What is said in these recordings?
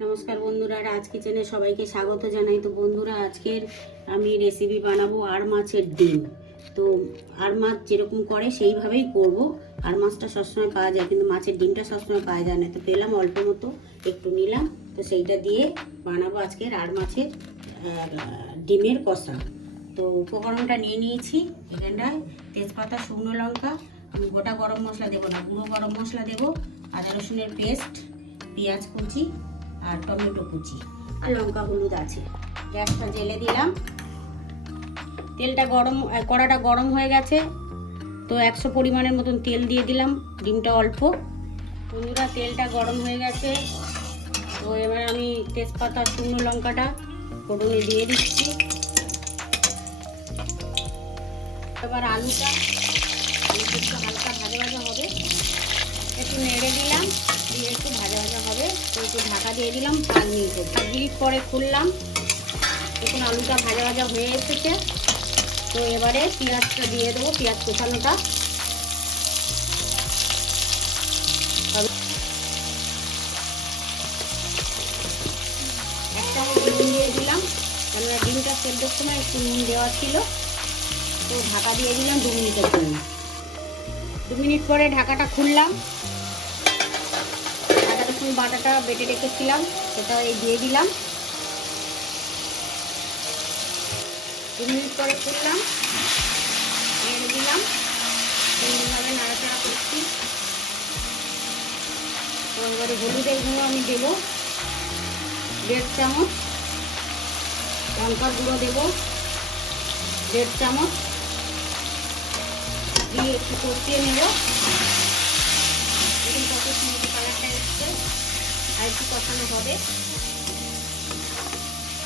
নমস্কার বন্ধুরা, রাজ কিচেনে সবাইকে স্বাগত জানাই। তো বন্ধুরা, আজকের আমি রেসিপি বানাবো আর মাছের ডিম। তো আর মাছ যেরকম করে সেইভাবেই করব। আর মাছটা সবসময় পাওয়া যায়, কিন্তু মাছের ডিমটা সবসময় পাওয়া যায় না। তো পেলাম অল্প মতো, একটু নিলাম, তো সেইটা দিয়ে বানাবো আজকের আর মাছের ডিমের কষা। তো উপকরণটা নিয়ে নিয়েছি। এখানটায় তেজপাতা, শুকনো লঙ্কা, গোটা গরম মশলা দেবো না, গুঁড়ো গরম মশলা দেবো, আদা রসুনের পেস্ট, পেঁয়াজ কুচি আর টমেটো কুচি আর লঙ্কা হলুদ আছে। গ্যাসটা জেলে দিলাম। তেলটা গরম, কড়াটা গরম হয়ে গেছে। তো 100 পরিমাণের মতন তেল দিয়ে দিলাম, ডিমটা অল্প। বন্ধুরা, তেলটা গরম হয়ে গেছে। তো এবার আমি তেজপাতা, শুকনো লঙ্কাটা ফোড়নে দিয়ে দিচ্ছি। এবার আলুটা একটু হালকা ভাজা ভাজা হবে, একটু নেড়ে দিলাম, দিয়ে একটু ভাজা ভাজা হবে। তো একটু ঢাকা দিয়ে দিলাম 5 মিনিট। 5 মিনিট পরে খুললাম, দেখুন আলুটা ভাজা ভাজা হয়ে এসেছে। তো এবারে পেঁয়াজটা দিয়ে দেবো, পেঁয়াজ কোচানোটা। এক চামচ নুন দিয়ে দিলাম, কেননা ডিমটা সেদ্ধর সময় একটু নুন দেওয়া ছিল। তো ঢাকা দিয়ে দিলাম 2 মিনিটের জন্য। 2 মিনিট পরে ঢাকাটা খুললাম। আদা রসুন বাটাটা বেটে রেখেছিলাম, সেটা দিয়ে দিলাম। 2 মিনিট পরে খুললাম, নেড়ে দিলাম, সুন্দরভাবে নাড়াচাড়া করছি। তো এবারে হলুদের গুঁড়ো আমি দেবো 1.5 চামচ, লঙ্কার গুঁড়ো দেবো 1.5 চামচ, দিয়ে একটু কষিয়ে নেব। দেখুন কত সুন্দর কালারটা এসছে। আর একটু কষানো হবে,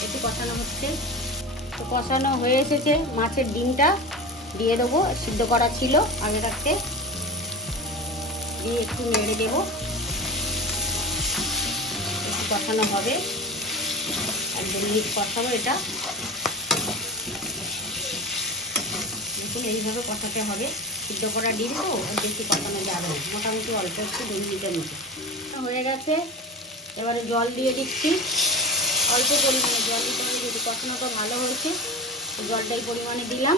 একটু কষানো হচ্ছে। তো কষানো হয়ে এসেছে। মাছের ডিমটা দিয়ে দেবো, সিদ্ধ করা ছিল আগে থাকতে, দিয়ে একটু নেড়ে দেবো, একটু কষানো হবে। 1-2 মিনিট কষাবো এটা। দেখুন এইভাবে কষাতে হবে। সিদ্ধ করা ডিম তো বেশি কষানো যাবে না, মোটামুটি অল্প একটু 2 মিনিটের মতো হয়ে গেছে। এবারে জল দিয়ে দিচ্ছি, অল্প পরিমাণে জল দিতে হবে, যদি কষানোটা ভালো হয়েছে। জলটা এই পরিমাণে দিলাম।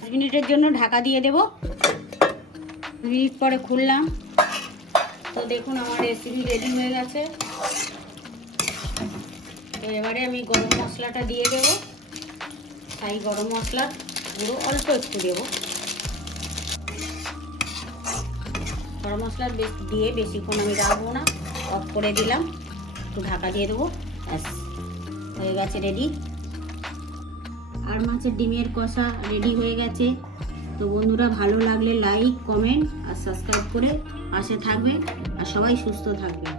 5 মিনিটের জন্য ঢাকা দিয়ে দেব। 2 মিনিট পরে খুললাম। তো দেখুন আমার রেসিপি রেডি হয়ে গেছে। তো এবারে আমি গরম মশলাটা দিয়ে দেবো। তাই গরম মশলা গুঁড়ো অল্প একটু দেবো। গরম মশলা দিয়ে বেশিক্ষণ আমি রাখবো না, অফ করে দিলাম, একটু ঢাকা দিয়ে দেবো। ব্যাস হয়ে গেছে, রেডি। আর মাছের ডিমের কষা রেডি হয়ে গেছে। তো বন্ধুরা, ভালো লাগলে লাইক, কমেন্ট আর সাবস্ক্রাইব করে পাশে থাকবেন, আর সবাই সুস্থ থাকবেন।